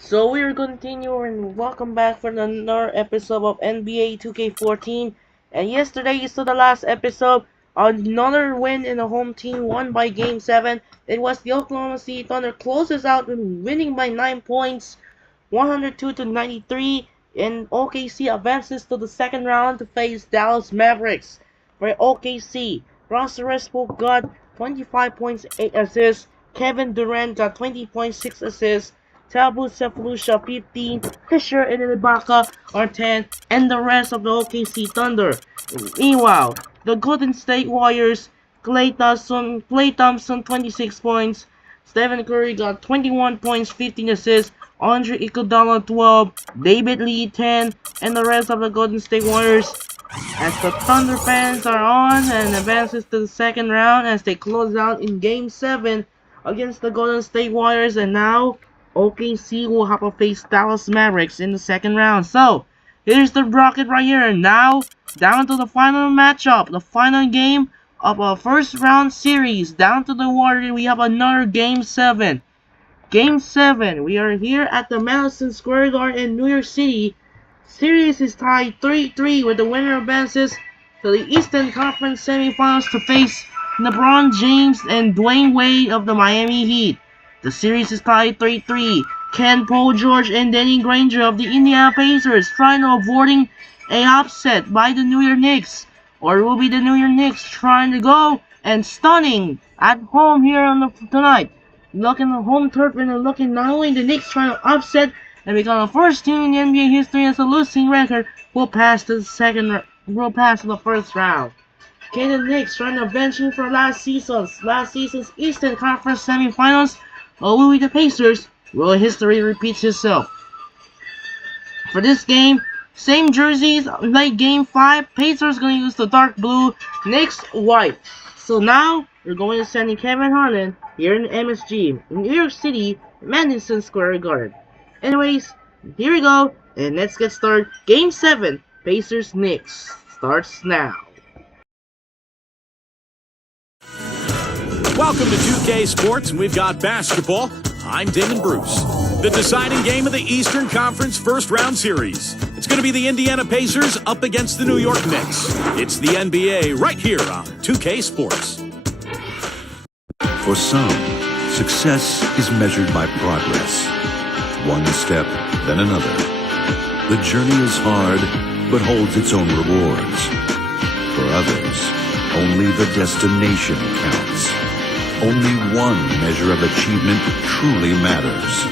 So we're continuing. Welcome back for another episode of NBA 2K14. And yesterday is the last episode. Another win in the home team won by Game 7. It was the Oklahoma City Thunder closes out winning by 9 points, 102 to 93. And OKC advances to the second round to face Dallas Mavericks. For OKC, Russell Westbrook got 25 points, 8 assists. Kevin Durant got 20.6 assists. Talbot Sefalusha 15, Fisher and Ibaka are 10, and the rest of the OKC Thunder. Meanwhile, the Golden State Warriors, Klay Thompson 26 points, Stephen Curry got 21 points, 15 assists, Andre Iguodala 12, David Lee 10, and the rest of the Golden State Warriors as the Thunder fans are on and advances to the second round as they close out in Game 7 against the Golden State Warriors. And now OKC will have to face Dallas Mavericks in the second round. So here's the bracket right here. Now down to the final matchup, the final game of a first round series. Down to the wire, we have another Game 7. Game 7, we are here at the Madison Square Garden in New York City. Series is tied 3-3 with the winner advances to the Eastern Conference semifinals to face LeBron James and Dwayne Wade of the Miami Heat. The series is tied 3-3. Ken Paul George and Danny Granger of the Indiana Pacers trying to avoiding a upset by the New York Knicks. Or will be the New York Knicks trying to go and stunning at home here on tonight. Looking at home turf and looking not only the Knicks trying to upset and become the first team in the NBA history as a losing record will pass to the first round. Okay, the Knicks trying to benching for last season's Eastern Conference semifinals. Or will be the Pacers? Will history repeats itself? For this game, same jerseys like Game 5. Pacers gonna use the dark blue, Knicks white. So now we're going to send Kevin Harlan here in MSG in New York City, Madison Square Garden. Anyways, here we go, and let's get started. Game 7, Pacers Knicks starts now. Welcome to 2K Sports, and we've got basketball. I'm Damon Bruce. The deciding game of the Eastern Conference First Round Series. It's going to be the Indiana Pacers up against the New York Knicks. It's the NBA right here on 2K Sports. For some, success is measured by progress. One step, then another. The journey is hard, but holds its own rewards. For others, only the destination counts. Only one measure of achievement truly matters.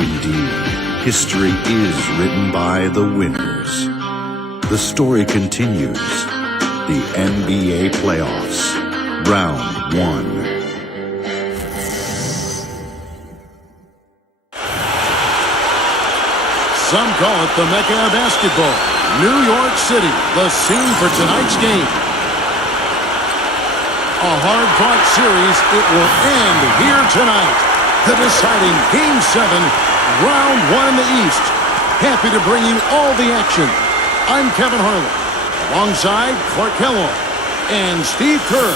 Indeed, history is written by the winners. The story continues. The NBA Playoffs, Round 1. Some call it the Mecca of basketball. New York City, the scene for tonight's game. A hard-fought series, it will end here tonight. The deciding Game 7, Round 1 in the East. Happy to bring you all the action. I'm Kevin Harlan, alongside Clark Kellogg and Steve Kerr.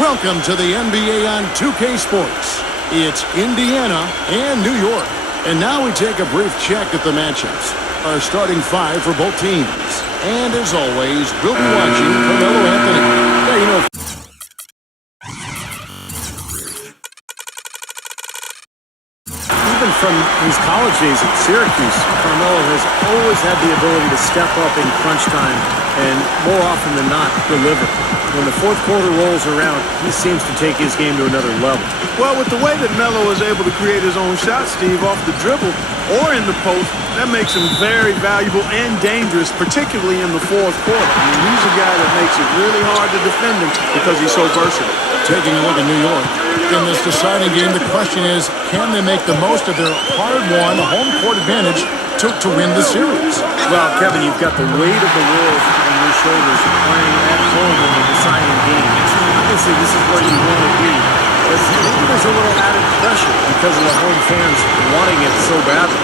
Welcome to the NBA on 2K Sports. It's Indiana and New York. And now we take a brief check at the matchups. Our starting five for both teams. And as always, we'll be watching Carmelo Anthony. Yeah, Even from his college days at Syracuse, Carmelo has always had the ability to step up in crunch time and more often than not deliver. When the fourth quarter rolls around, he seems to take his game to another level. Well, with the way that Melo is able to create his own shot, Steve, off the dribble or in the post, that makes him very valuable and dangerous, particularly in the fourth quarter. I mean, he's a guy that makes it really hard to defend him because he's so versatile. taking a look at New York. In this deciding game, the question is, can they make the most of their hard-won home court advantage to win the series? Well, Kevin, you've got the weight of the world on your shoulders playing at home in the deciding game. Obviously, this is where you want to be. But maybe there's a little added pressure because of the home fans wanting it so badly.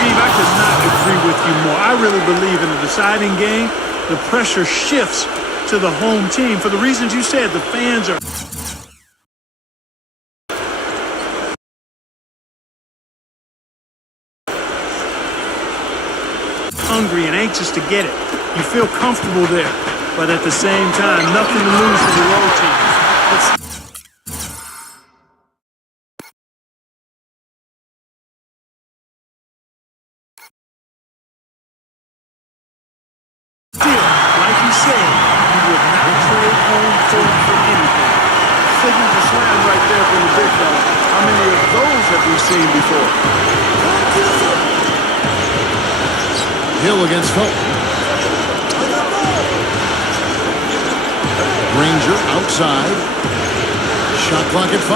Steve, I could not agree with you more. I really believe in the deciding game, the pressure shifts to the home team for the reasons you said. The fans are chances to get it. You feel comfortable there, but at the same time, nothing to lose for the road team. Like you said, you would not trade home court for anything. Signature slam right there from the big fella. How many of those have we seen before? Hill against Felton. Granger outside. Shot clock at 5.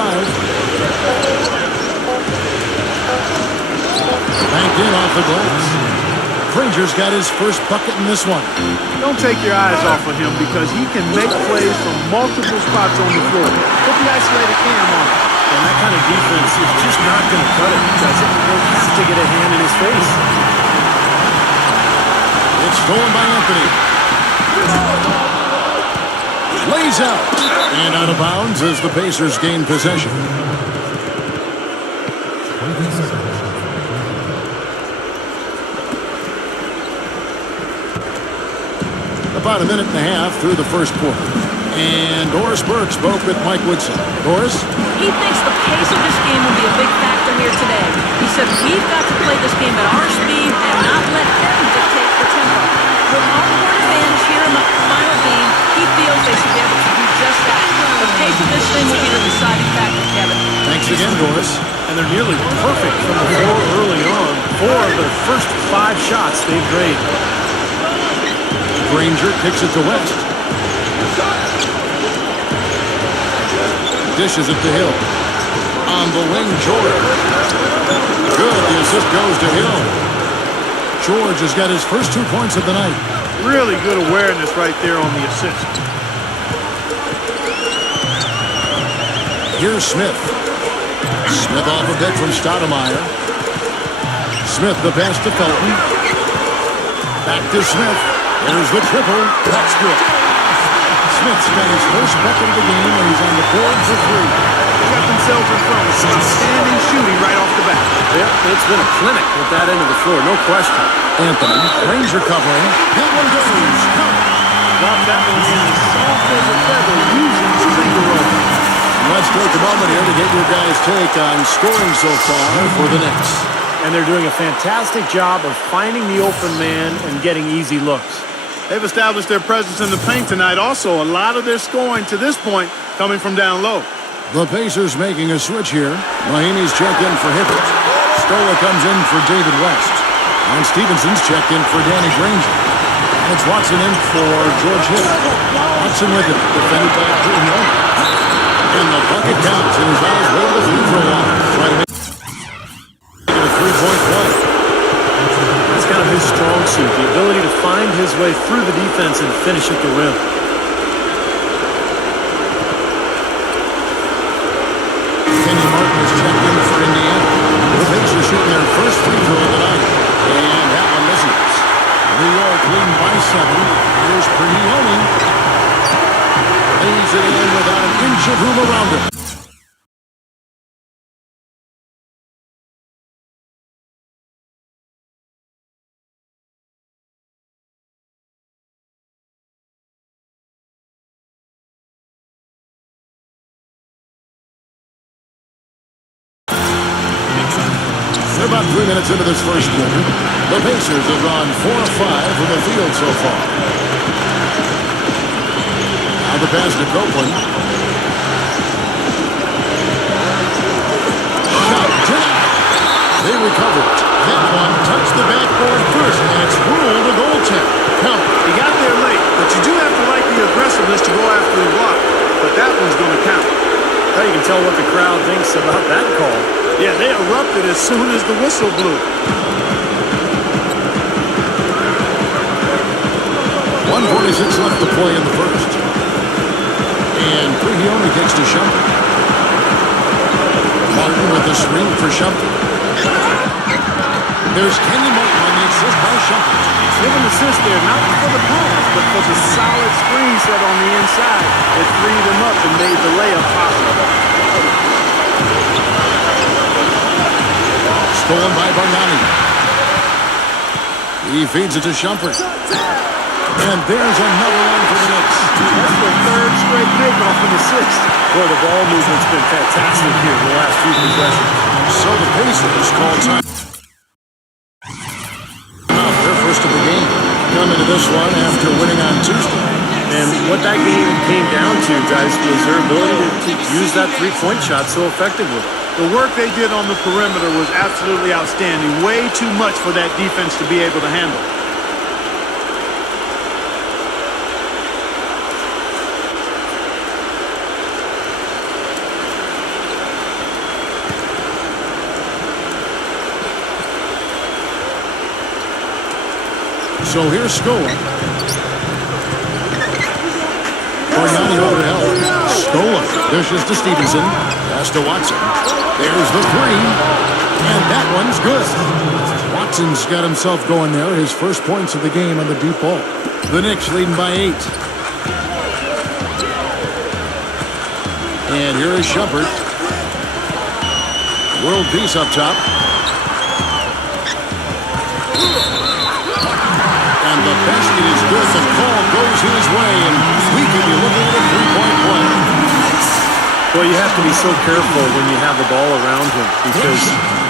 Banked in off the glass. Granger's got his first bucket in this one. Don't take your eyes off of him because he can make plays from multiple spots on the floor. Put the isolated cam on him. And that kind of defense is just not going to cut it because they'll have to get a hand in his face. It's stolen by Anthony. Lays out. And out of bounds as the Pacers gain possession. About a minute and a half through the first quarter. And Doris Burke spoke with Mike Woodson. Doris? He thinks the pace of this game will be a big factor here today. He said we've got to play this game at our speed and not let them dictate the tempo. With home-court advantage here in the final game, he feels they should be able to do just that. The pace of this thing will be the deciding factor, Kevin. Thanks again, Doris. And they're nearly perfect from the floor early on. 4 of their first 5 shots they've drained. Granger kicks it to West. Dishes it to Hill. On the wing, George. Good. The assist goes to Hill. George has got his first 2 points of the night. Really good awareness right there on the assist. Here's Smith. Smith off a bit from Stoudemire. Smith the pass to Felton. Back to Smith. There's the triple. That's good. Smith's got his first bucket of the game, and he's on the board for 3. They got themselves in front of some outstanding shooting right off the bat. Yep, it's been a clinic with that end of the floor, no question. Anthony, Granger covering. That one goes. Got that one in as soft as a feather using his finger roll. Let's take a moment here to get your guys' take on scoring so far for the Knicks. And they're doing a fantastic job of finding the open man and getting easy looks. They've established their presence in the paint tonight. Also, a lot of their scoring to this point coming from down low. The Pacers making a switch here. Mahinmi's checked in for Hibbert. Stola comes in for David West. And Stevenson's checked in for Danny Granger. And it's Watson in for George Hill. Watson with it, defended by Hill. And the bucket counts, and his eyes roll the free throw line. Trying to make it a 3-point play. That's kind of his strong suit, the ability to find his way through the defense and finish at the rim. Kenny Martin is checked in for Indiana. The Pacers shooting their first free throw of the night. And that one misses. New York leading by 7. Here's Pernioni. Lays it in without an inch of room around it. They're about 3 minutes into this first quarter. The Pacers have gone 4 of 5 from the field so far. Now the pass to Copeland. Shot denied. They recover it. That one touched the backboard first, and it's ruled a goaltend. Count. He got there late, but you do have to like the aggressiveness to go after the block. But that one's going to count. Now you can tell what the crowd thinks about that call. Yeah, they erupted as soon as the whistle blew. 1:46 left to play in the first. And Pernioni takes to Shumpert. Martin with the screen for Shumpert. There's Kenny Martin on the assist by Shumpert. Give an assist there, not for the pass, but for the solid screen set on the inside that freed him up and made the layup possible. Stolen by Bargnani. He feeds it to Shumpert. And there's another one for the Knicks. That's the third straight pickoff and assist. Boy, the ball movement's been fantastic here in the last few possessions. So the Pacers call time. Their first of the game. Come into this one after winning on Tuesday. And what that game came down to, guys, was their ability to use that three-point shot so effectively. The work they did on the perimeter was absolutely outstanding. Way too much for that defense to be able to handle. So here's Scola. Bargnani over to help. Scola dishes to Stevenson. Pass to Watson. There's the three. And that one's good. Watson's got himself going there. His first points of the game on the deep ball. The Knicks leading by 8. And here is Shumpert. World peace up top. And the basket is good. The call goes his way, and we could be looking at a three-point play. Well, you have to be so careful when you have the ball around him because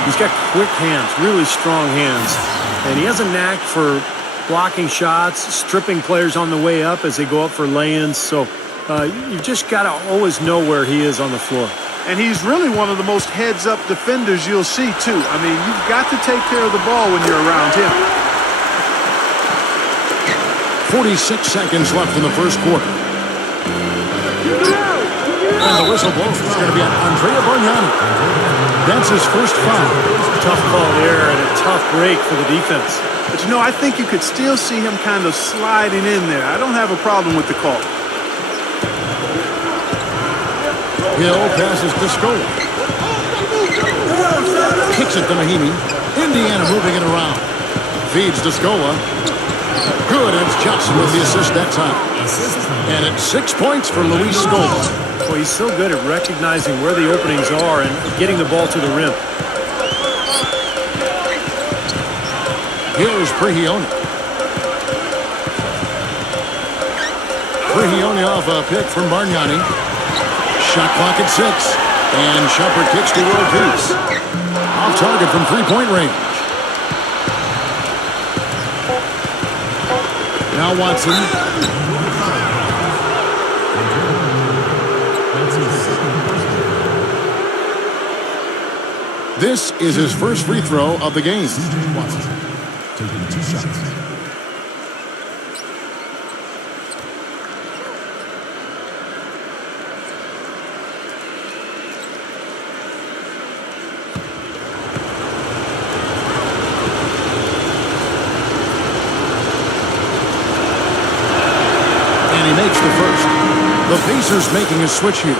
he's got quick hands, really strong hands. And he has a knack for blocking shots, stripping players on the way up as they go up for lay-ins. So you've just got to always know where he is on the floor. And he's really one of the most heads-up defenders you'll see, too. I mean, you've got to take care of the ball when you're around him. 46 seconds left in the first quarter. And the whistle blows. It's going to be on Andrea Bargnani. That's his first foul. Tough call there and a tough break for the defense. But, you know, I think you could still see him kind of sliding in there. I don't have a problem with the call. Hill passes to Scola. Kicks it to Mahimi. Indiana moving it around. Feeds to Scola. Good, and it's Johnson with the assist that time. And it's 6 points for Luis Scola. Well, he's so good at recognizing where the openings are and getting the ball to the rim. Here's Prigioni. Prigioni off a pick from Bargnani. Shot clock at 6. And Shumpert kicks to world peace. Off target from three-point range. Now Watson. This is his first free throw of the game. Watson taking 2 shots. Makes the first. The Pacers making a switch here.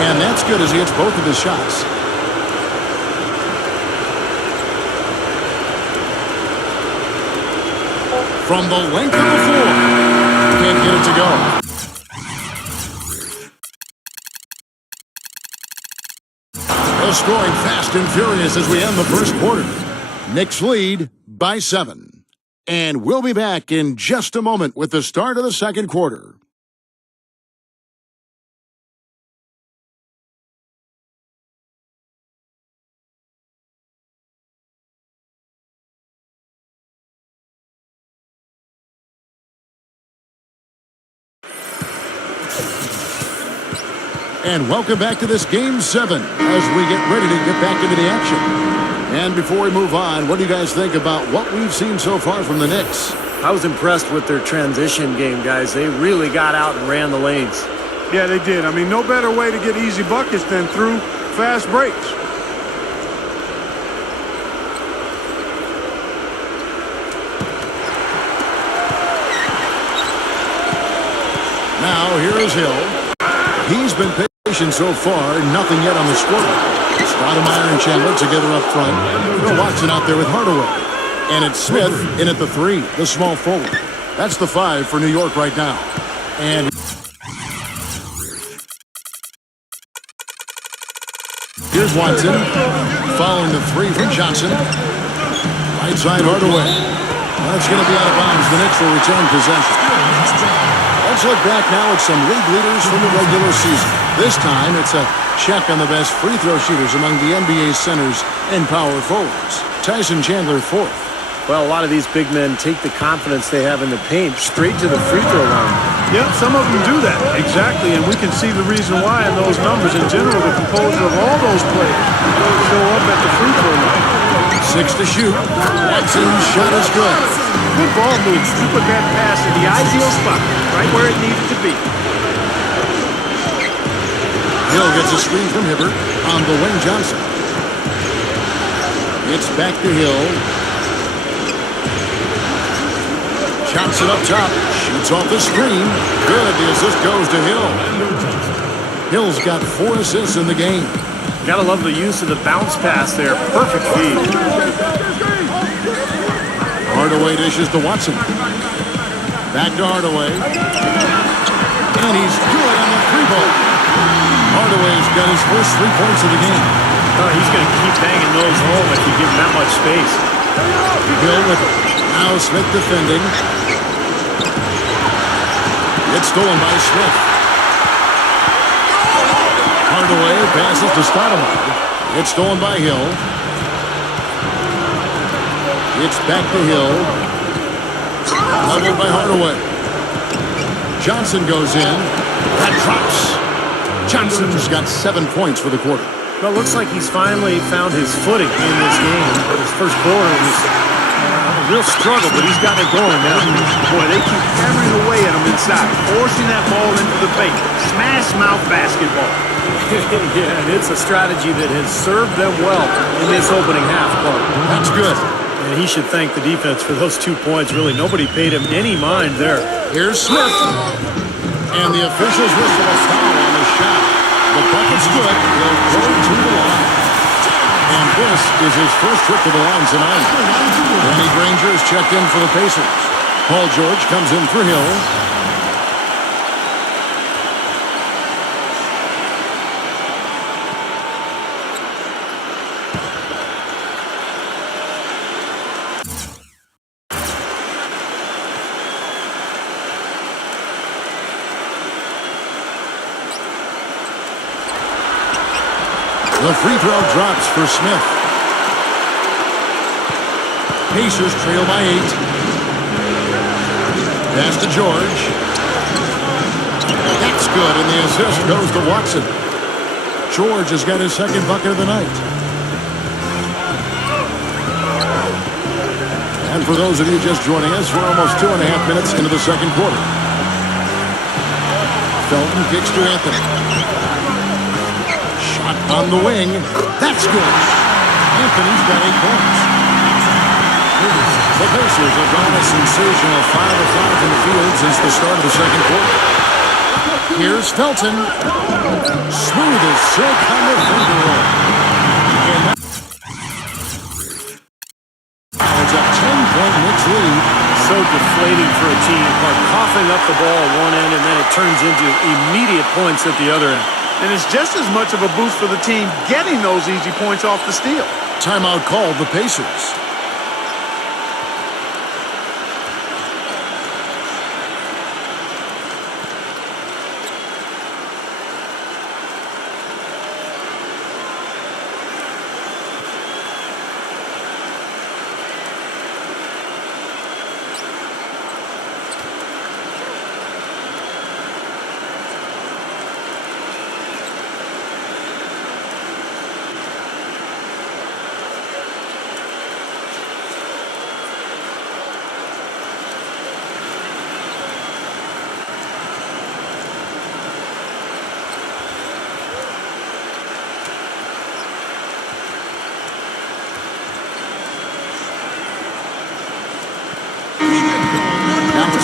And that's good as he hits both of his shots. From the length of the floor. Can't get it to go. The scoring fast and furious as we end the first quarter. Knicks lead by 7. And we'll be back in just a moment with the start of the second quarter. And welcome back to this Game 7 as we get ready to get back into the action. And before we move on, what do you guys think about what we've seen so far from the Knicks? I was impressed with their transition game, guys. They really got out and ran the lanes. Yeah, they did. I mean, no better way to get easy buckets than through fast breaks. Now, here is Hill. He's been patient possession so far. Nothing yet on the scoreboard. Stoudemire and Chandler together up front. Bill Watson out there with Hardaway. And it's Smith in at the 3, the small forward. That's the 5 for New York right now. And here's Watson following the 3 from Johnson. Right side Hardaway. That's going to be out of bounds. The Knicks will return possession. Let's look back now at some league leaders from the regular season. This time, it's a check on the best free throw shooters among the NBA centers and power forwards. Tyson Chandler 4th. Well, a lot of these big men take the confidence they have in the paint straight to the free throw line. Yeah, some of them do that. Exactly, and we can see the reason why in those numbers. In general, the composure of all those players show up at the free throw line. 6 to shoot. Watson's shot is good. Good ball moves. You put that pass in the ideal spot, right where it needed to be. Hill gets a screen from Hibbert on the wing. Johnson. It's back to Hill. Johnson up top. Shoots off the screen. Good. The assist goes to Hill. Hill's got 4 assists in the game. Gotta love the use of the bounce pass there. Perfect feed. Hardaway dishes to Watson. Back to Hardaway. And he's good on the 3-ball. Hardaway's got his first 3 points of the game. Oh, he's going to keep banging those home if you give him that much space. Hill with it. Now Smith defending. It's stolen by Smith. Hardaway passes to Stoudemire. It's stolen by Hill. It's back to Hill. Leveled by Hardaway. Johnson goes in. That drops. Johnson's got 7 points for the quarter. Well, it looks like he's finally found his footing in this game. His first quarter was a real struggle, but he's got it going now. Boy, they keep hammering away at him inside, forcing that ball into the paint. Smash mouth basketball. Yeah, and it's a strategy that has served them well in this opening half, Clark. That's good. And he should thank the defense for those 2 points. Really, nobody paid him any mind there. Here's Smith. And the officials whistle a foul on the shot. The bucket's good. He'll go to the line. And this is his first trip to the line tonight. Danny Granger is checked in for the Pacers. Paul George comes in for Hill. The free throw drops for Smith. Pacers trail by 8. Pass to George. That's good, and the assist goes to Watson. George has got his second bucket of the night. And for those of you just joining us, we're almost 2.5 minutes into the second quarter. Felton kicks to Anthony. Shot on the wing. That's good. Anthony's got 8 points. The Pacers have gone a sensational 5 of 5 in the field since the start of the second quarter. Here's Felton. Smooth as silk on the finger roll. And it's a 10-point Knicks lead. So deflating for a team. Like coughing up the ball at one end, and then it turns into immediate points at the other end. And it's just as much of a boost for the team getting those easy points off the steal. Timeout called the Pacers.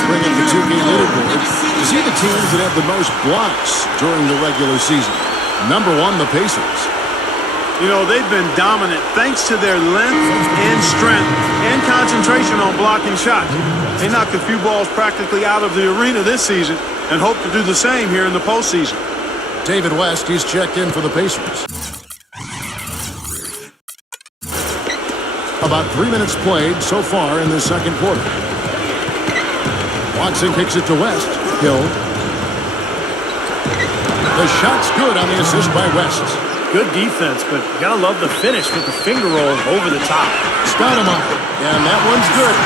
Bring up the 2K leaderboard to see the teams that have the most blocks during the regular season. Number 1, the Pacers. You know, they've been dominant thanks to their length and strength and concentration on blocking shots. They knocked a few balls practically out of the arena this season and hope to do the same here in the postseason. David West, he's checked in for the Pacers. About 3 minutes played so far in the second quarter. Watson kicks it to West. Hill. The shot's good on the assist by West. Good defense, but you gotta love the finish with the finger roll over the top. Stoudemire, and that one's good.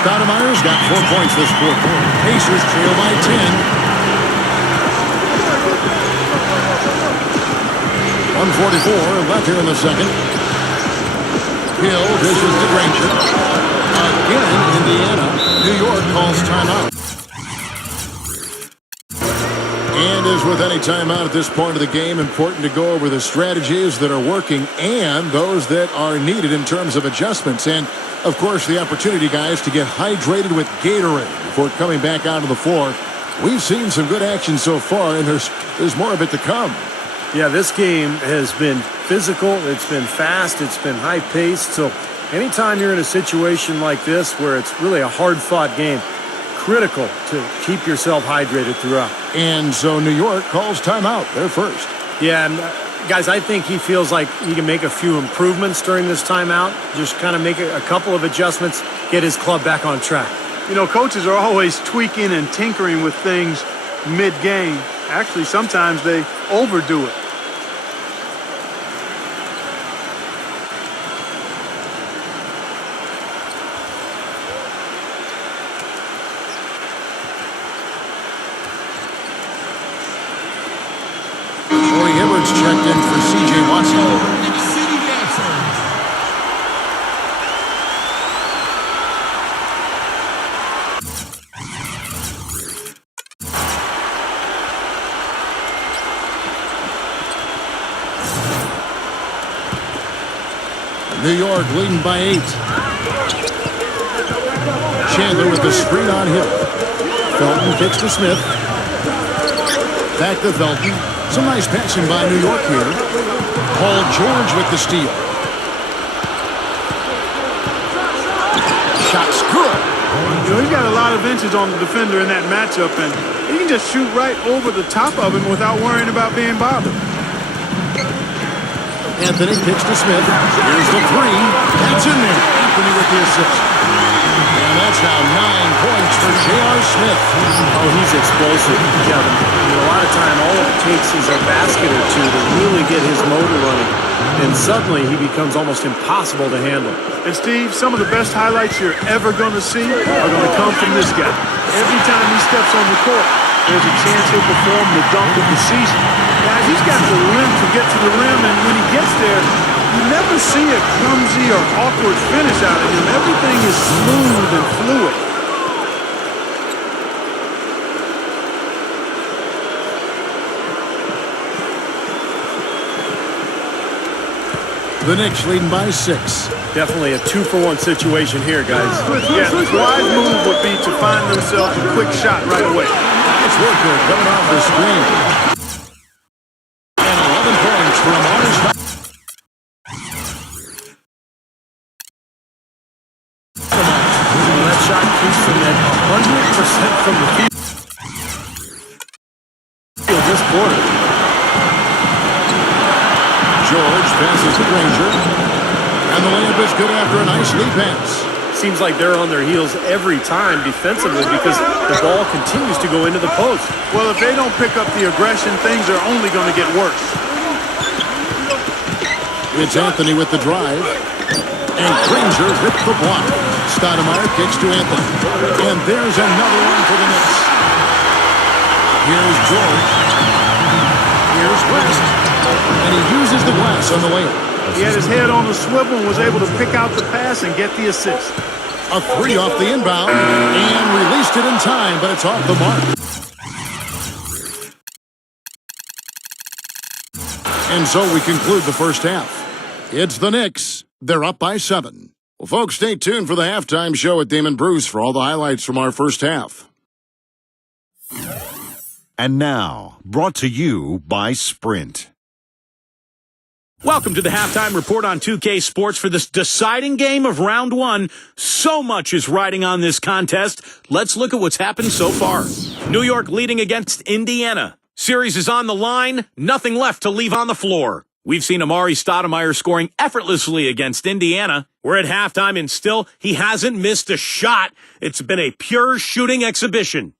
Stoudemire's got 4 points this quarter. Pacers trail by 10. 1:44 left here in the second. Hill dishes to Granger. Again, Indiana. New York calls timeout. And as with any timeout at this point of the game, important to go over the strategies that are working and those that are needed in terms of adjustments. And, of course, the opportunity, guys, to get hydrated with Gatorade before coming back onto the floor. We've seen some good action so far, and there's more of it to come. Yeah, this game has been physical. It's been fast. It's been high-paced. So anytime you're in a situation like this where it's really a hard-fought game, critical to keep yourself hydrated throughout. And so New York calls timeout. They're first. Yeah, and guys, I think he feels like he can make a few improvements during this timeout. Just kind of make a couple of adjustments, get his club back on track. You know, coaches are always tweaking and tinkering with things mid-game. Actually, sometimes they overdo it. Checked in for C.J. Watson. New York leading by 8. Chandler with the screen on Hill. Felton kicks to Smith. Back to Felton. Some nice passing by New York here. Paul George with the steal. Shot's good. You know, he's got a lot of inches on the defender in that matchup, and he can just shoot right over the top of him without worrying about being bothered. Anthony kicks to Smith. Here's the 3. That's in there. Anthony with the assist. And that's now 9 points for J.R. Smith. Oh, he's explosive, Kevin. A lot of time, all it takes is a basket or two to really get his motor running. And suddenly, he becomes almost impossible to handle. And, Steve, some of the best highlights you're ever going to see are going to come from this guy. Every time he steps on the court, there's a chance he'll perform the dunk of the season. Guys, he's got the rim to get to the rim, and when he gets there, you never see a clumsy or awkward finish out of him. Everything is smooth and fluid. The Knicks leading by 6. Definitely a 2-for-1 situation here, guys. Yeah, the wise move would be to find themselves a quick shot right away. Nice work there coming off the screen. And 11 points for Amari Stoudemire. That shot keeps them at 100% from the field this quarter. George passes to Granger. And the layup is good after a nice lead pass. Seems like they're on their heels every time defensively because the ball continues to go into the post. Well, if they don't pick up the aggression, things are only going to get worse. It's Anthony with the drive. And Granger with the block. Stoudemire kicks to Anthony. And there's another one for the Knicks. Here's George. Here's West. And he uses the glass on the layup. He had his head on the swivel and was able to pick out the pass and get the assist. A 3 off the inbound. And released it in time, but it's off the mark. And so we conclude the first half. It's the Knicks. They're up by 7. Well, folks, stay tuned for the halftime show at Damon Bruce for all the highlights from our first half. And now, brought to you by Sprint. Welcome to the halftime report on 2K Sports for this deciding game of round one. So much is riding on this contest. Let's look at what's happened so far. New York leading against Indiana. Series is on the line. Nothing left to leave on the floor. We've seen Amari Stoudemire scoring effortlessly against Indiana. We're at halftime and still he hasn't missed a shot. It's been a pure shooting exhibition.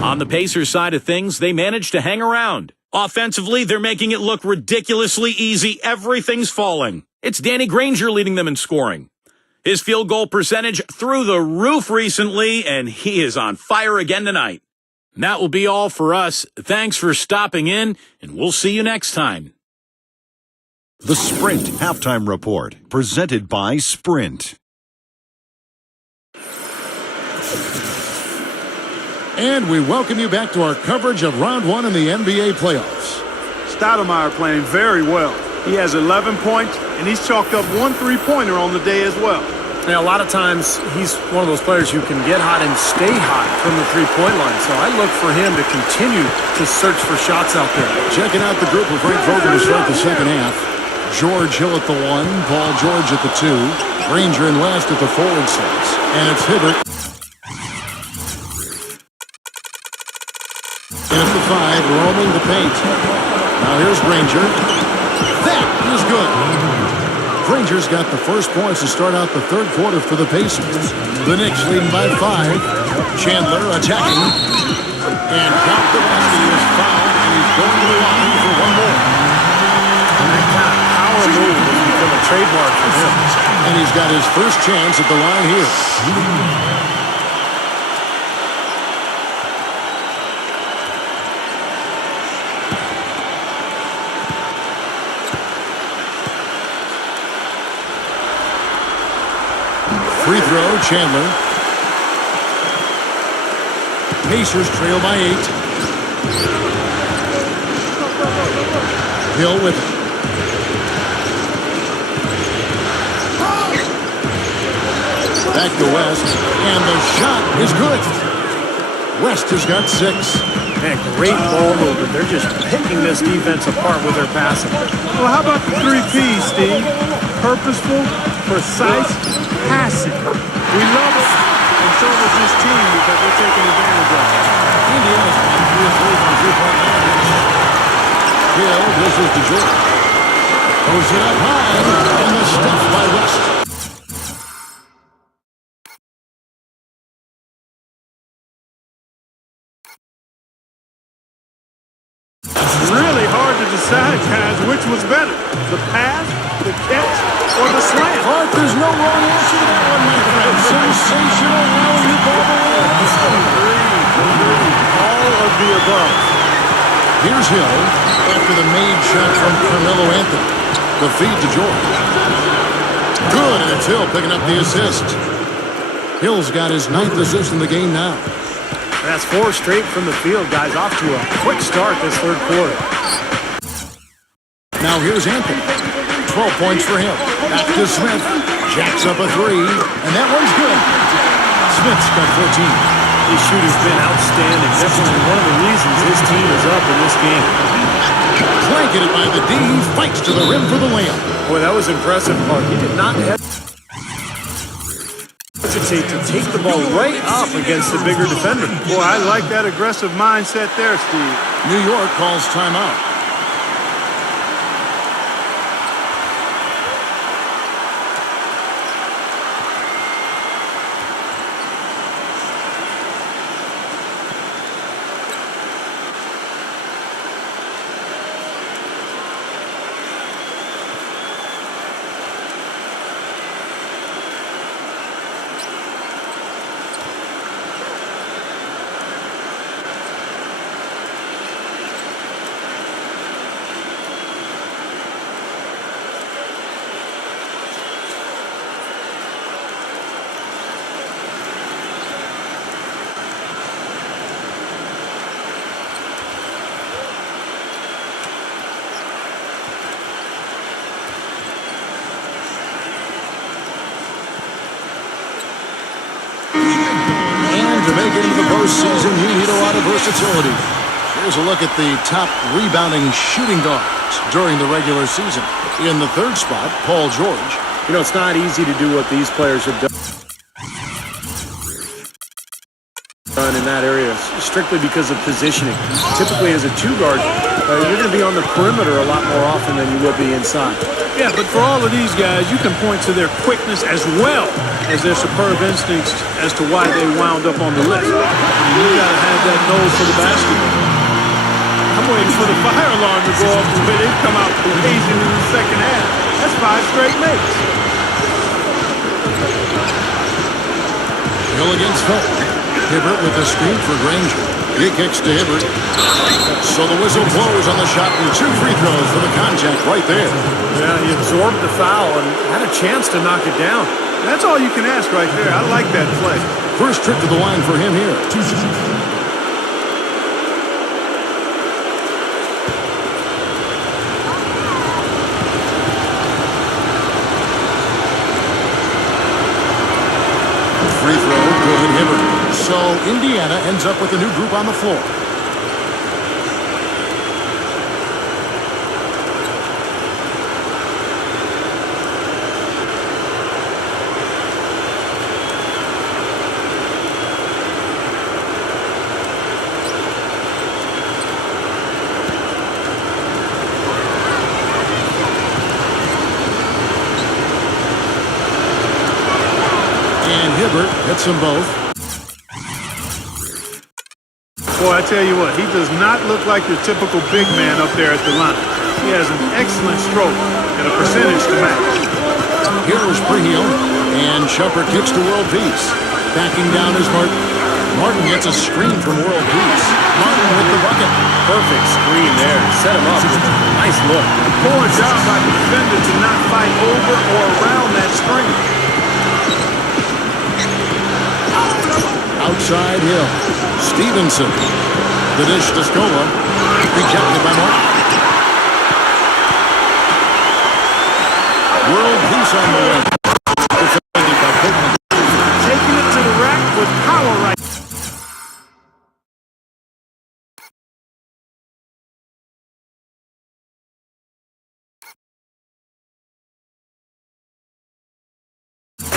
On the Pacers side of things, they managed to hang around. Offensively, they're making it look ridiculously easy. Everything's falling. It's Danny Granger leading them in scoring. His field goal percentage through the roof recently, and he is on fire again tonight. And that will be all for us. Thanks for stopping in, and we'll see you next time. The Sprint Halftime Report, presented by Sprint. And we welcome you back to our coverage of round one in the NBA playoffs. Stoudemire playing very well. He has 11 points, and he's chalked up 1 3-pointer on the day as well. Yeah, a lot of times he's one of those players who can get hot and stay hot from the three-point line. So I look for him to continue to search for shots out there. Checking out the group of Frank Vogel to start the second half. George Hill at the 1, Paul George at the 2, Granger and West at the forward 6, and it's Hibbert in at the 5, roaming the paint. Now here's Granger. That is good. Granger's got the first points to start out the third quarter for the Pacers. The Knicks leading by 5. Chandler attacking. And count the basket. He is fouled, and he's going to the line for one more. That kind of power move has become a trademark for him. And he's got his first chance at the line here. Free throw, Chandler. Pacers trail by 8. Hill with it. Back to West, and the shot is good. West has got 6. Man, great ball movement. They're just picking this defense apart with their passing. Well, how about the 3 Ps, Steve? Purposeful, precise, passing. We love it, and so does this team because they're taking advantage of it. Indiana's got 3 of 3 from 3-point line. Hill, this is DeJoy. Goes it up high, and the stuff by West. Really hard to decide, guys, which was better, the pass, the catch, or the slam. Clark, there's no wrong answer to that one, my friend. Sensational alley-oop all the way. All of the above. Here's Hill after the made shot from Carmelo Anthony. The feed to George. Good, and it's Hill picking up the assist. Hill's got his 9th assist in the game now. That's 4 straight from the field, guys. Off to a quick start this third quarter. Now here's Anthony. 12 points for him. Back to Smith. Jacks up a 3, and that one's good. Smith's got 14. His shooting's been outstanding. Definitely one of the reasons his team is up in this game. Blanketed by the D. He fights to the rim for the layup. Boy, that was impressive, Clark. He did not hesitate to take the ball right up against the bigger defender. Boy, I like that aggressive mindset there, Steve. New York calls timeout. To make it into the postseason, you need a lot of versatility. Here's a look at the top rebounding shooting guards during the regular season. In the third spot, Paul George. You know, it's not easy to do what these players have done in that area, strictly because of positioning. Typically, as a two-guard, you're going to be on the perimeter a lot more often than you would be inside. Yeah, but for all of these guys, you can point to their quickness as well as their superb instincts as to why they wound up on the list. You got to have that nose for the basketball. I'm waiting for the fire alarm to go off the way they come out blazing in the second half. That's 5 straight makes. Hill against Phil. Hibbert with the screen for Granger. He kicks to Hibbert. So the whistle blows on the shot and 2 free throws for the contact right there. Yeah, he absorbed the foul and had a chance to knock it down. That's all you can ask right there. I like that play. First trip to the line for him here. Free throw, good, Hibbert. So Indiana ends up with a new group on the floor. And Hibbert hits them both. Boy, I tell you what, he does not look like your typical big man up there at the line. He has an excellent stroke and a percentage to match. Here's Prihione, and Shumpert kicks to World Peace. Backing down is Martin. Martin gets a screen from World Peace. Martin with the bucket. Perfect screen there. Set him up. Nice look. Poor job by the defender to not fight over or around that screen. Outside Hill. Stevenson. The dish to Scola. Rejected by Martin. World Peace on the way. Defended by Copeland. Taking it to the rack with power right there.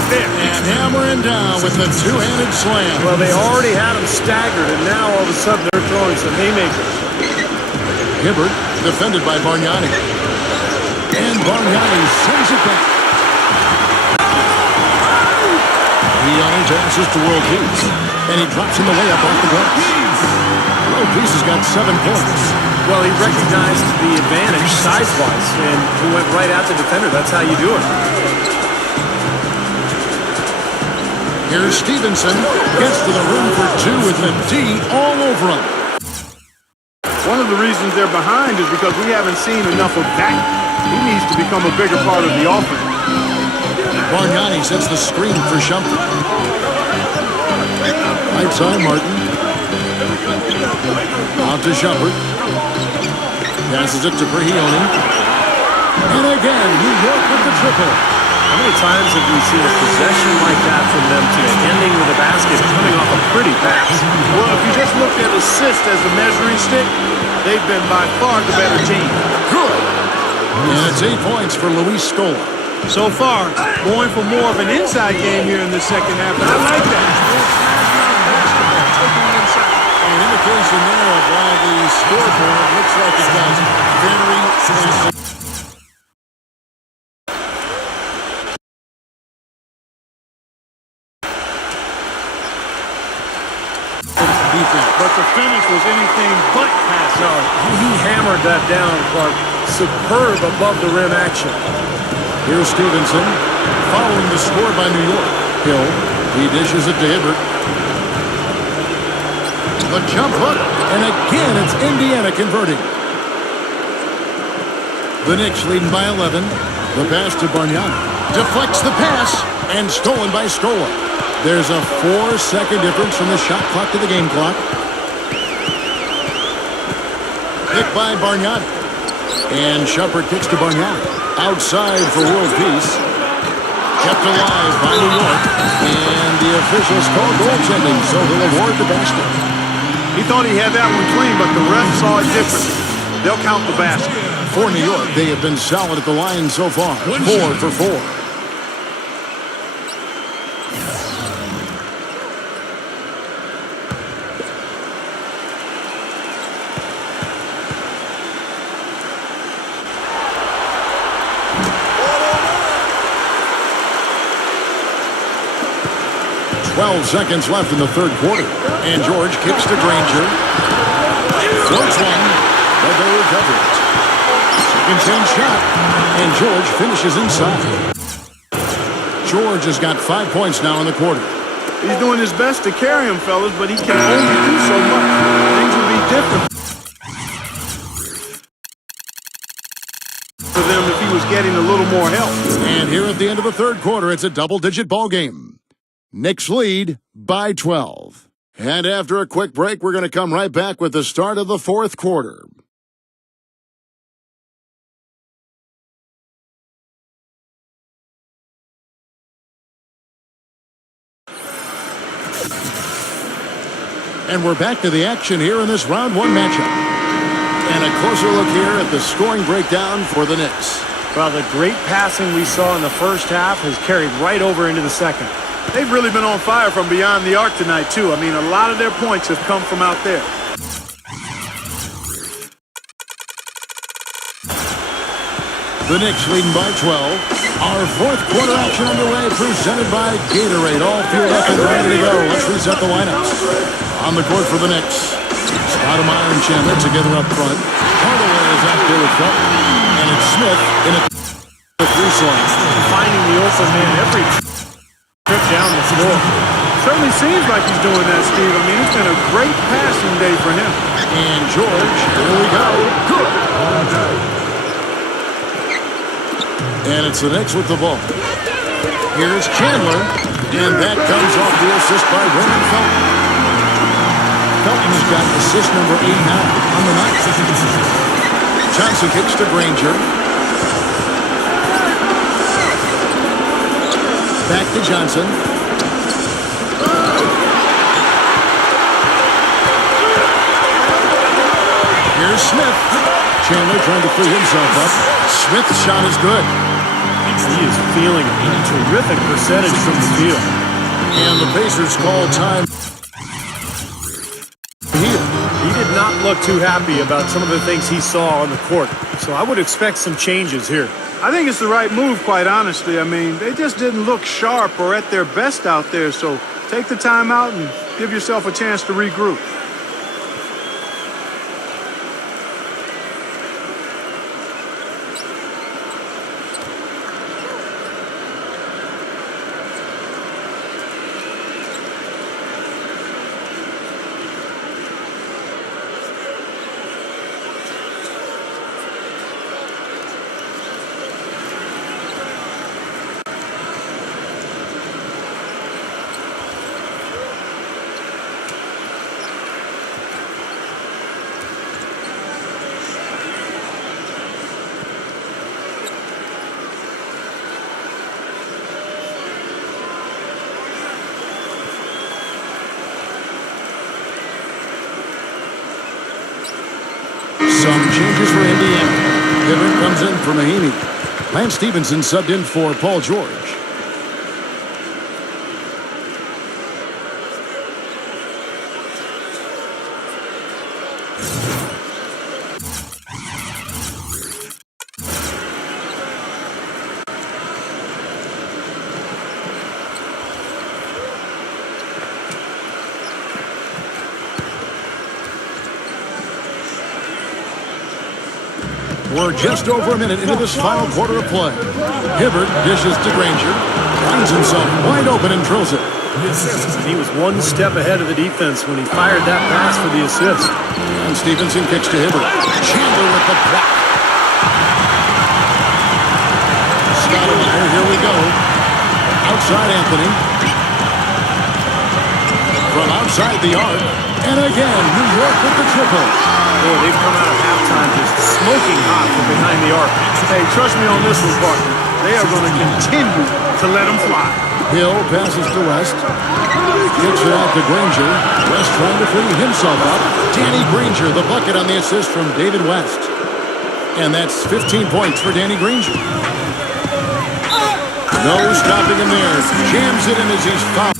And hammering down with the two-handed slam. Well, they already had him staggered, and now all of a sudden they're throwing some haymakers. Hibbert, defended by Bargnani. And Bargnani sends it back. He passes to World Peace. And he drops in the layup off the glass. World Peace has got 7 points. Well, he recognized the advantage size-wise, and he went right at the defender. That's how you do it. Here's Stevenson. Gets to the rim for 2 with the D all over him. One of the reasons they're behind is because we haven't seen enough of that. He needs to become a bigger part of the offense. Bargnani sets the screen for Shumpert. Right side, Martin. Out to Shumpert. Passes it to Prihione. And again, New York with the triple. How many times have we seen a possession like that from them today, ending with a basket coming off a pretty pass? Well, if you just look at assist as a measuring stick, they've been by far the better team. Good. And it's 8 points for Luis Scola. So far, going for more of an inside game here in the second half, and I like that. An indication there of why the scoreboard looks like it does. Very fast. But the finish was anything but passive. No, he hammered that down, Clark. Superb above the rim action. Here's Stevenson, following the score by New York. Hill, he dishes it to Hibbert. The jump hook, and again it's Indiana converting. The Knicks leading by 11. The pass to Bargnani. Deflects the pass, and stolen by Scola. There's a 4-second difference from the shot clock to the game clock. Picked by Bargnani. And Shumpert kicks to Bargnani. Outside for World Peace. Kept alive by New York. And the officials call goaltending, so he'll award the basket. He thought he had that one clean, but the ref saw it differently. They'll count the basket. For New York, they have been solid at the line so far. 4 for 4. Seconds left in the third quarter. And George kicks to Granger. Floats one, but they recover it. Second chance shot. And George finishes inside. George has got 5 points now in the quarter. He's doing his best to carry him, fellas, but he can only do so much. Things will be different for them if he was getting a little more help. And here at the end of the third quarter, it's a double-digit ball game. Knicks lead by 12. And after a quick break, we're going to come right back with the start of the fourth quarter. And we're back to the action here in this round one matchup. And a closer look here at the scoring breakdown for the Knicks. Well, the great passing we saw in the first half has carried right over into the second. They've really been on fire from beyond the arc tonight, too. I mean, a lot of their points have come from out there. The Knicks leading by 12. Our fourth quarter action underway, presented by Gatorade. All fueled up and ready to go. Let's reset the lineups. On the court for the Knicks. Stoudemire and Chandler together up front. Hardaway is out there with front. And it's Smith in a three-point. Finding the open man every trip down the floor. Certainly seems like he's doing that, Steve. I mean, it's been a great passing day for him. And George, here we go. Good. And it's the Knicks with the ball. Here's Chandler. And that comes off the assist by Raymond Felton. Felton has got assist number 8 now on the night. Johnson kicks to Granger. Back to Johnson. Here's Smith. Chandler trying to free himself up. Smith's shot is good. He is feeling a terrific percentage from the field. And the Pacers call time here. He did not look too happy about some of the things he saw on the court. So I would expect some changes here. I think it's the right move, quite honestly. I mean, they just didn't look sharp or at their best out there. So take the time out and give yourself a chance to regroup. Some changes for Indiana. Hibbert comes in for Mahinmi. Lance Stevenson subbed in for Paul George. We're just over a minute into this final quarter of play. Hibbert dishes to Granger. Finds himself wide open and drills it. He was one step ahead of the defense when he fired that pass for the assist. And Stevenson kicks to Hibbert. Chandler with the block. Stoudemire, here we go. Outside Anthony. From outside the arc. And again, New York with the triple. Boy, they've come out of halftime just smoking hot from behind the arc. Hey, trust me on this one, partner. They are going to continue to let them fly. Hill passes to West. Kicks it out to Granger. West trying to free himself up. Danny Granger, the bucket on the assist from David West. And that's 15 points for Danny Granger. No stopping him there. Jams it in as he's fouled.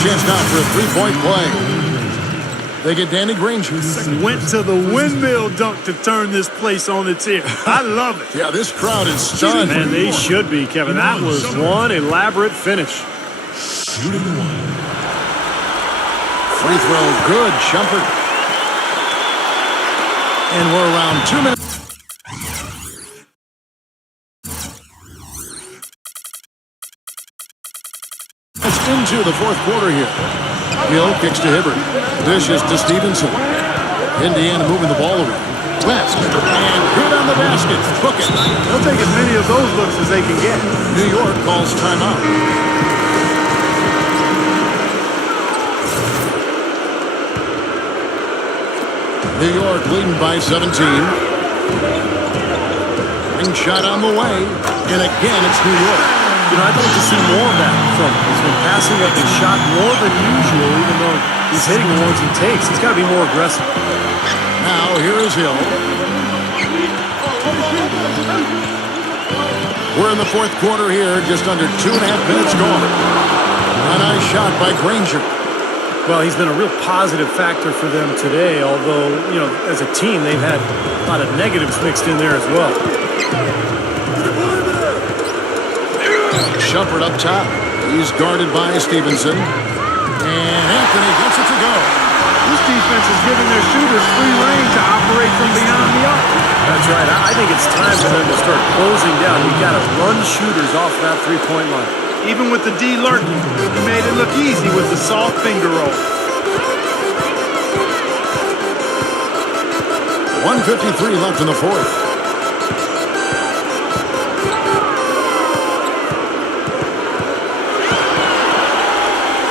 Chance now for a three-point play. They get Danny Granger. Went to the windmill dunk to turn this place on its ear. I love it. Yeah, this crowd is stunned. Man, they should be, Kevin. That was one elaborate finish. Shooting one. Free throw, good. Shumpert. And we're around 2 minutes. Into the fourth quarter here. Hill kicks to Hibbert. Dishes to Stevenson. Indiana moving the ball around. West. And good on the basket. Book it. They'll take as many of those looks as they can get. New York calls timeout. New York leading by 17. Ring shot on the way. And again, it's New York. You know, I'd like to see more of that from him. He's been passing up his shot more than usual, even though he's hitting the ones he takes. He's got to be more aggressive. Now, here is Hill. We're in the fourth quarter here, just under 2.5 minutes gone. A nice shot by Granger. Well, he's been a real positive factor for them today, although, you know, as a team, they've had a lot of negatives mixed in there as well. Shumpert up top. He's guarded by Stevenson. And Anthony gets it to go. This defense is giving their shooters free rein to operate from beyond the arc. That's right. I think it's time for them to start closing down. We've got to run shooters off that three-point line. Even with the D lurking, he made it look easy with the soft finger roll. 1:53 left in the fourth.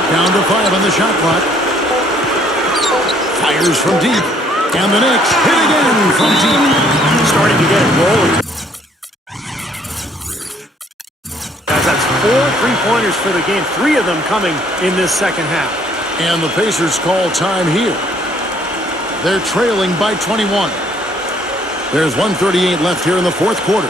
Down to 5 on the shot clock. Fires from deep. And the Knicks hit again from deep. Starting to get it rolling. Guys, that's 4 3-pointers for the game. 3 of them coming in this second half. And the Pacers call time here. They're trailing by 21. There's 1:38 left here in the fourth quarter.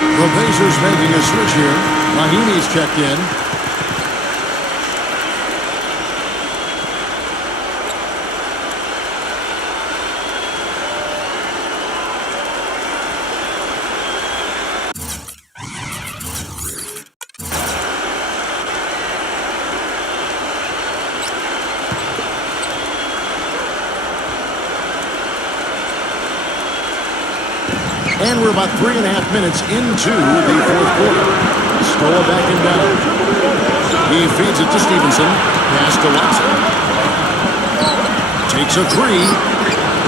The Pacers making a switch here. Mahimi's checked in. And we're about 3.5 minutes into the fourth quarter. Stoa backing down. He feeds it to Stevenson. Pass to Watson. Takes a three.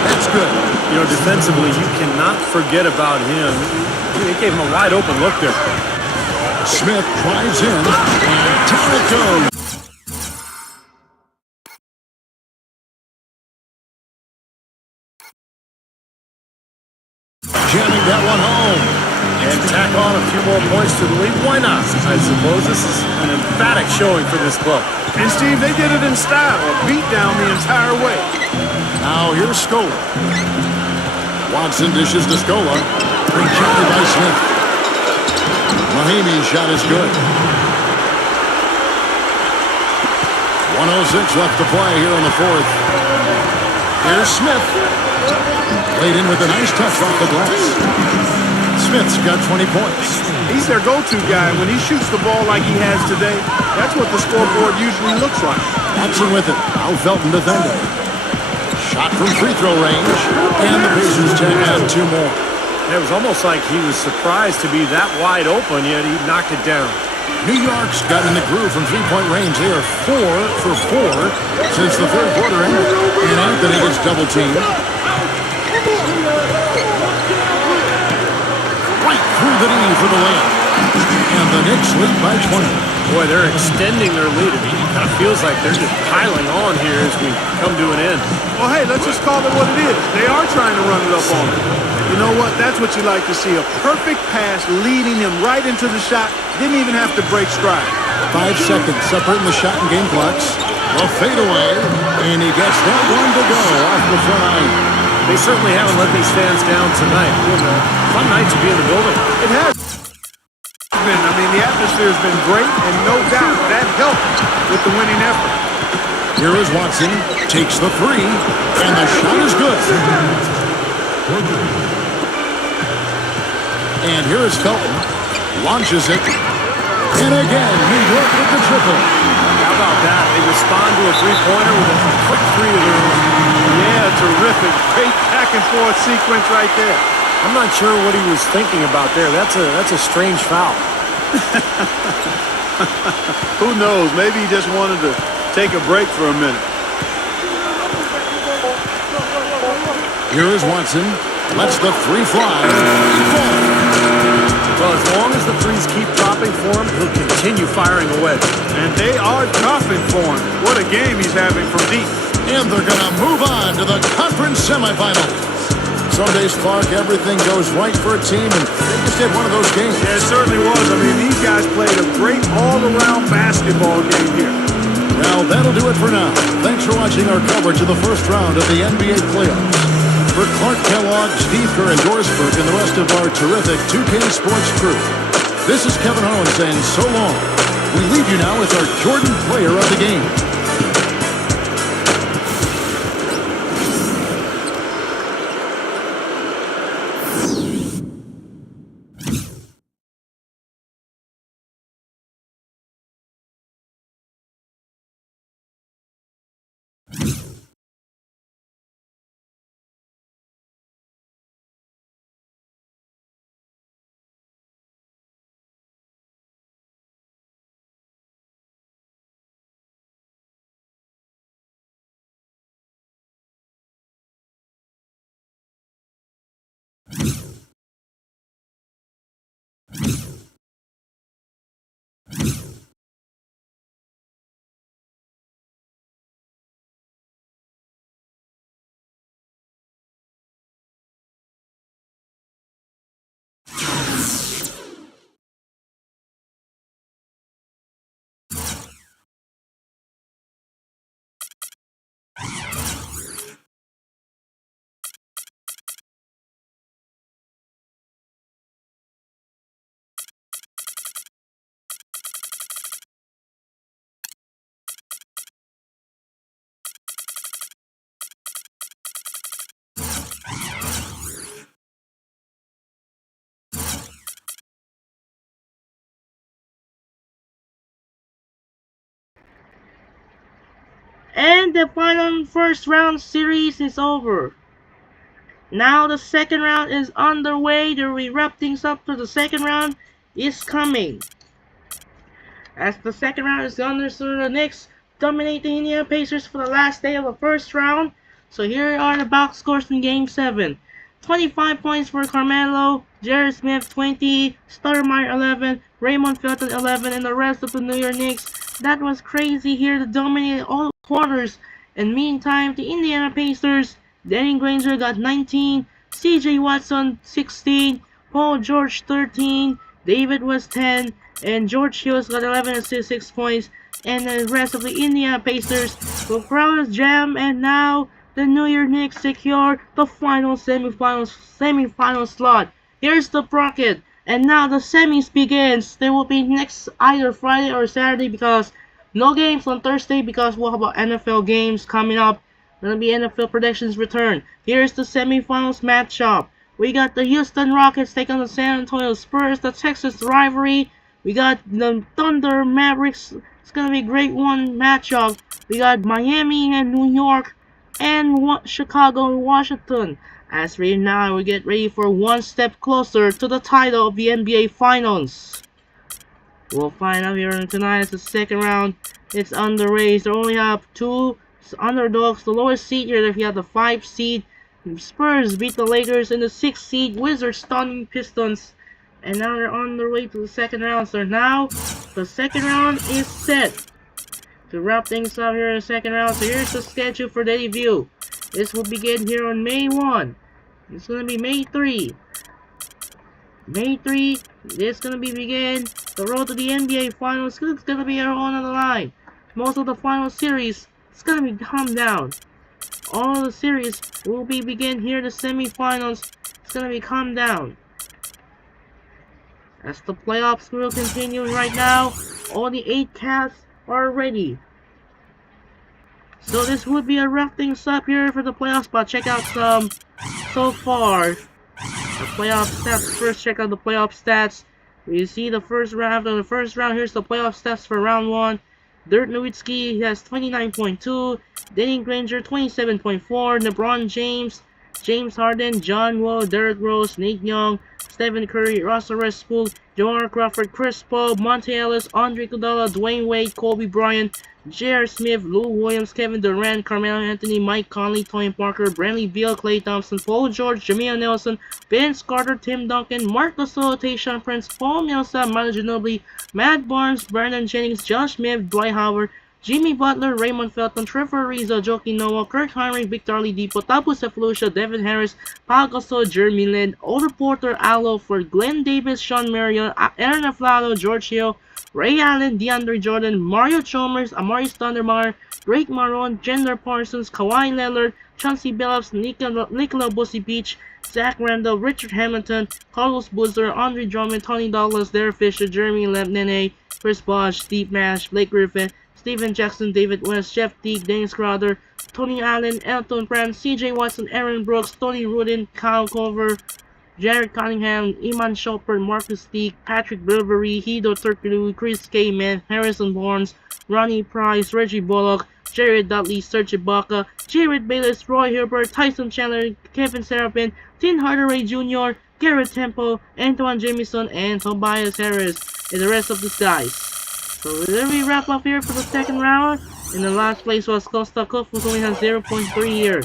That's good. You know, defensively, you cannot forget about him. He gave him a wide open look there. Smith drives in. And down it goes. Jamming that one home. And tack on a few more points to the lead. Why not? I suppose this is an emphatic showing for this club. And Steve, they did it in style. A beat down the entire way. Now here's Scola. Watson dishes to Scola. Rejected by Smith. Mahimi's shot is good. 1:06 left to play here in the fourth. Here's Smith. Laid in with a nice touch off the glass. Smith's got 20 points. He's their go-to guy. When he shoots the ball like he has today, that's what the scoreboard usually looks like. Watson with it. Al Felton defending. Shot from free throw range. And the Pacers tack on 2 more. It was almost like he was surprised to be that wide open, yet he knocked it down. New York's got in the groove from three-point range. They are 4 for 4 since the third quarter ended. And Anthony gets double-teamed. Right through the knee for the layup. And the Knicks lead by 20. Boy, they're extending their lead. I mean, it kind of feels like they're just piling on here as we come to an end. Well, hey, let's just call it what it is. They are trying to run it up on him. You know what? That's what you like to see. A perfect pass leading him right into the shot. Didn't even have to break stride. 5 seconds separating the shot and game clocks. A fadeaway, and he gets that one to go off the front iron. They certainly haven't let these fans down tonight. Fun night to be in the building. It has been. I mean, the atmosphere has been great, and no doubt that helped with the winning effort. Here is Watson, takes the three, and the shot is good. And here is Felton, launches it, and again, New York with the triple. How about that? They respond to a three-pointer with a quick three of their own. Yeah, terrific. Great back-and-forth sequence right there. I'm not sure what he was thinking about there. That's a strange foul. Who knows? Maybe he just wanted to take a break for a minute. Here is Watson, lets the three fly. Well, as long as the threes keep dropping for him, he'll continue firing away. And they are dropping for him. What a game he's having from deep. And they're going to move on to the conference semifinals. Some days, Clark, everything goes right for a team, and they just had one of those games. Yeah, it certainly was. I mean, these guys played a great all-around basketball game here. Well, that'll do it for now. Thanks for watching our coverage of the first round of the NBA playoffs. For Clark Kellogg, Steve Kerr, and Dorsberg, and the rest of our terrific 2K Sports crew, this is Kevin Harlan saying so long. We leave you now with our Jordan player of the game. And the final first round series is over. Now the second round is underway. The wrap things up to the second round is coming. As the second round is underway, the Knicks dominate the Indiana Pacers for the last day of the first round. So here are the box scores from Game 7. 25 points for Carmelo, Jerry Smith 20, Stoudemire 11, Raymond Felton 11, and the rest of the New York Knicks. That was crazy here to dominate all quarters. And meantime, the Indiana Pacers, Danny Granger got 19, CJ Watson 16, Paul George 13, David was 10, and George Hughes got 11 assists, 6 points. And the rest of the Indiana Pacers will crown jam, and now the New York Knicks secure the final semifinal slot. Here's the bracket, and now the semis begins. They will be next either Friday or Saturday because no games on Thursday because we'll have NFL games coming up. Gonna be NFL predictions return. Here's the semifinals matchup. We got the Houston Rockets taking on the San Antonio Spurs, the Texas rivalry. We got the Thunder Mavericks. It's gonna be a great one matchup. We got Miami and New York and Chicago and Washington. As right now, we get ready for one step closer to the title of the NBA Finals. We'll find out here tonight as the second round. It's underway. They only have two underdogs. The lowest seed here, if you have the 5 seed, Spurs beat the Lakers, and the 6 seed Wizards stunning Pistons. And now they're on their way to the second round. So now the second round is set. To wrap things up here in the second round, so here's the schedule for the debut. This will begin here on May 1. It's gonna be May 3. May 3, this gonna be begin the road to the NBA Finals. It's gonna be on the line. Most of the final series, it's gonna be calm down. All the series will be begin here the semifinals. It's gonna be calm down. As the playoffs will continue right now, all the 8 cats are ready. So this would be a wrap things up here for the playoffs, but check out some so far the playoff stats. First, check out the playoff stats. You see the first round. Of the first round, here's the playoff stats for round 1. Dirk Nowitzki has 29.2, Danny Granger 27.4, LeBron James, James Harden, John Wall, Derrick Rose, Nate Young, Stephen Curry, Russell Westbrook, Jamal Crawford, Chris Paul, Monte Ellis, Andre Iguodala, Dwayne Wade, Kobe Bryant, J.R. Smith, Lou Williams, Kevin Durant, Carmelo Anthony, Mike Conley, Tony Parker, Bradley Beal, Klay Thompson, Paul George, Jameer Nelson, Vince Carter, Tim Duncan, Marc Gasol, Tayshaun Prince, Paul Millsap, Manu Ginobili, Matt Barnes, Brandon Jennings, Josh Smith, Dwight Howard, Jimmy Butler, Raymond Felton, Trevor Ariza, Joakim Noah, Kirk Hinrich, Victor Oladipo, Tapu Cephalusha, Devin Harris, Pau Gasol, Jeremy Lin, Otto Porter, Allo for Glenn Davis, Sean Marion, Aaron Aflalo, George Hill, Ray Allen, DeAndre Jordan, Mario Chalmers, Amari Stoudemire, Drake Maron, Chandler Parsons, Kawhi Leonard, Chauncey Billups, Nikola Vucevic, Zach Randolph, Richard Hamilton, Carlos Boozer, Andre Drummond, Tony Douglas, Derek Fisher, Jeremy Nene, Chris Bosh, Steve Nash, Blake Griffin, Steven Jackson, David West, Jeff Teague, Dennis Crowder, Tony Allen, Elton Brand, CJ Watson, Aaron Brooks, Tony Rudin, Kyle Culver, Jared Cunningham, Iman Shumpert, Marcus Teague, Patrick Beverley, Hedo Turkoglu, Chris Kaman, Harrison Barnes, Ronnie Price, Reggie Bullock, Jared Dudley, Serge Ibaka, Jared Bayless, Roy Hibbert, Tyson Chandler, Kevin Serapin, Tim Hardaway Jr., Garrett Temple, Antoine Jamison, and Tobias Harris, and the rest of these guys. So there we wrap up here for the second round. In the last place was Costa Kufus, only has 0.3 here.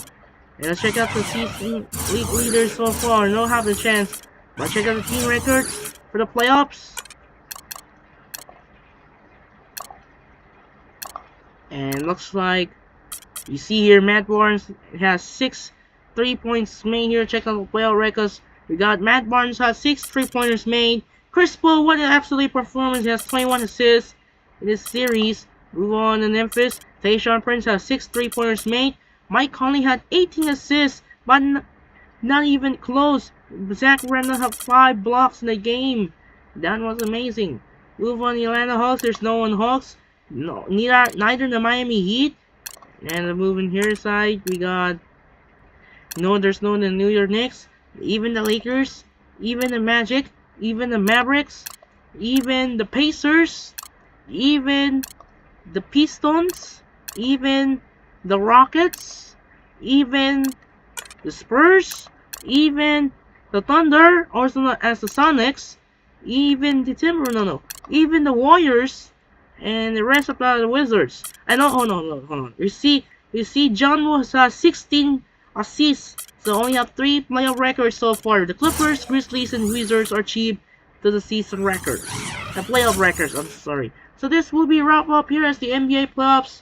And let's check out the season league leaders so far. No have a chance. But check out the team records for the playoffs. And looks like you see here Matt Barnes has 6 3-points made here. Check out the playoff records. We got Matt Barnes has 6 3-pointers made. Chris Paul, what an absolute performance. He has 21 assists in this series. Move on to Memphis. Tayshaun Prince has 6 3-pointers made. Mike Conley had 18 assists, but not even close. Zach Randolph had 5 blocks in the game. That was amazing. Move on to the Atlanta Hawks. There's no one Hawks. No, neither the Miami Heat. And moving here side, we got there's no the New York Knicks, even the Lakers, even the Magic, even the Mavericks, even the Pacers, even the Pistons, even the Rockets, even the Spurs, even the Thunder, also known as the Sonics, even the even the Warriors, and the rest of the Wizards. And hold on. You see, John Wall has 16 assists, so only have 3 playoff records so far. The Clippers, Grizzlies, and Wizards are cheap to the season records. The playoff records, I'm sorry. So this will be wrap up here as the NBA playoffs.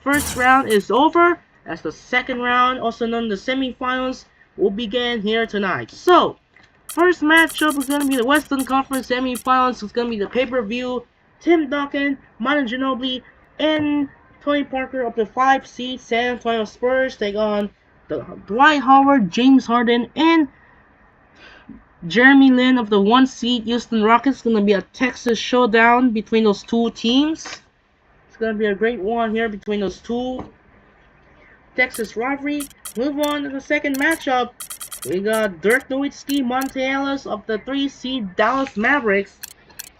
First round is over, as the second round, also known as the semifinals, will begin here tonight. So, first matchup is going to be the Western Conference semifinals. It's going to be the pay-per-view. Tim Duncan, Manu Ginobili, and Tony Parker of the 5 seed San Antonio Spurs take on the Dwight Howard, James Harden, and Jeremy Lin of the 1 seed Houston Rockets. It's going to be a Texas showdown between those two teams. It's going to be a great one here between those two Texas rivalry. Move on to the second matchup. We got Dirk Nowitzki, Monte Ellis of the 3 seed Dallas Mavericks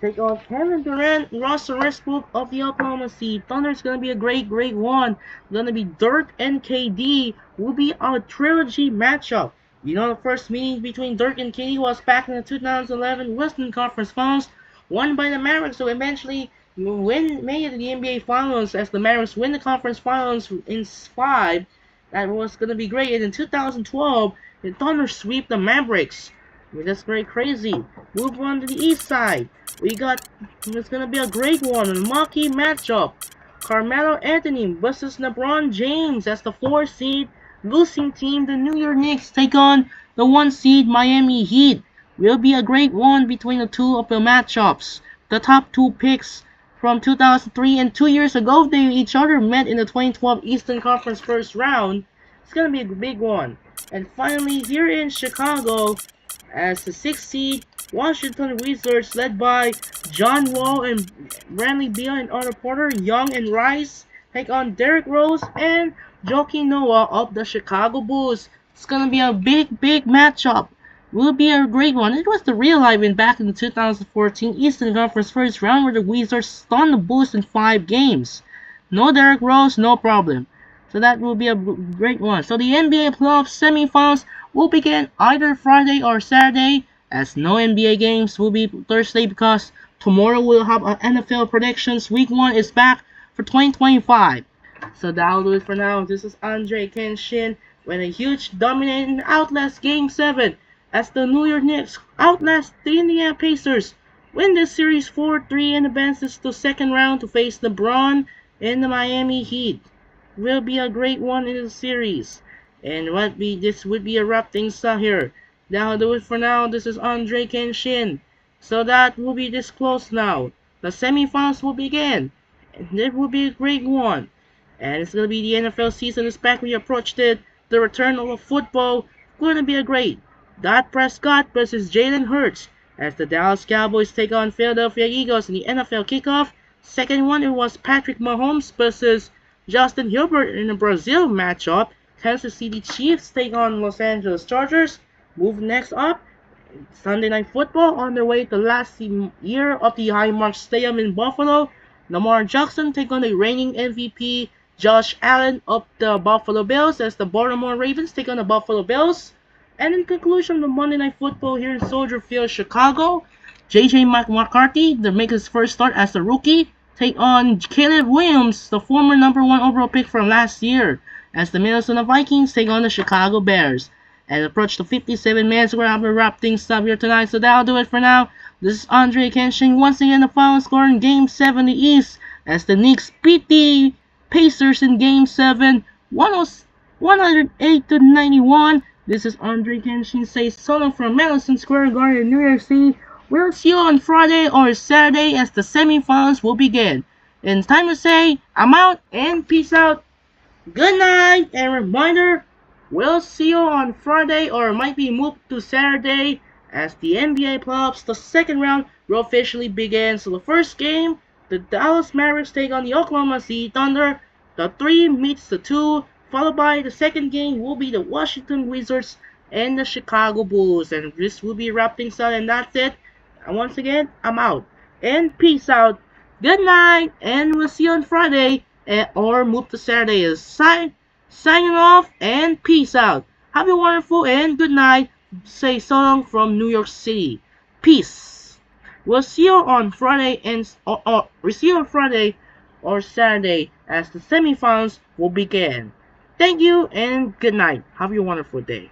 take on Kevin Durant, Russell Westbrook of the Oklahoma City Thunder. It's gonna be a great one. Gonna be Dirk and KD. Will be a trilogy matchup. You know, the first meeting between Dirk and KD was back in the 2011 Western Conference Finals, won by the Mavericks. So eventually, made the NBA Finals as the Mavericks win the conference finals in 5. That was gonna be great. And in 2012, the Thunder sweep the Mavericks. That's very crazy. Move on to the east side. We got, it's gonna be a great one, a marquee matchup. Carmelo Anthony versus LeBron James as the 4 seed losing team. The New York Knicks take on the 1 seed Miami Heat. Will be a great one between the two of the matchups. The top 2 picks from 2003 and 2 years ago, they each other met in the 2012 Eastern Conference first round. It's gonna be a big one. And finally, here in Chicago, as the 6th seed, Washington Wizards led by John Wall and Bradley Beal and Otto Porter, Young and Rice take on Derrick Rose and Joakim Noah of the Chicago Bulls. It's gonna be a big matchup. Will be a great one. It was the real life win back in the 2014 Eastern Conference first round where the Wizards stunned the Bulls in 5 games. No Derrick Rose, no problem. So that will be a great one. So the NBA playoffs semifinals will begin either Friday or Saturday, as no NBA games will be Thursday because tomorrow we'll have our NFL predictions. Week 1 is back for 2025. So that'll do it for now. This is Andre Kenshin with a huge dominating outlast Game 7 as the New York Knicks outlast the Indiana Pacers. Win this series 4-3 and advances to second round to face LeBron and the Miami Heat. Will be a great one in the series. And this would be a wrap things up here. That'll do it for now. This is Andre Kenshin. So that will be this close now. The semifinals will begin. And it will be a great one. And it's gonna be the NFL season is back. We approached it. The return of football. Gonna be a great. Dak Prescott versus Jalen Hurts as the Dallas Cowboys take on Philadelphia Eagles in the NFL kickoff. Second one, it was Patrick Mahomes versus Justin Herbert in the Brazil matchup. Kansas City Chiefs take on Los Angeles Chargers. Move next up, Sunday Night Football on their way to last year of the Highmark Stadium in Buffalo. Lamar Jackson take on the reigning MVP Josh Allen of the Buffalo Bills as the Baltimore Ravens take on the Buffalo Bills. And in conclusion, the Monday Night Football here in Soldier Field, Chicago, J.J. McCarthy, to make his first start as a rookie, take on Caleb Williams, the former number 1 overall pick from last year, as the Minnesota Vikings take on the Chicago Bears. And approach the 57 minutes, we're going to wrap things up here tonight. So that'll do it for now. This is Andre Kenshin. Once again, the final score in Game 7 the East, as the Knicks beat the Pacers in Game 7, 108-91. This is Andre Kenshin. Say so long from Madison Square Garden in New York City. We'll see you on Friday or Saturday as the semifinals will begin. And it's time to say, I'm out and peace out. Good night, and reminder, we'll see you on Friday or it might be moved to Saturday as the NBA playoffs, the second round will officially begin. So the first game, the Dallas Mavericks take on the Oklahoma City Thunder. The 3 meets the 2, followed by the second game will be the Washington Wizards and the Chicago Bulls. And this will be wrapping things up, and that's it. And once again, I'm out. And peace out. Good night, and we'll see you on Friday or move to Saturday. Signing off, and peace out. Have a wonderful and good night. Say so long from New York City. Peace. We'll see you on Friday or Saturday as the semifinals will begin. Thank you and good night. Have a wonderful day.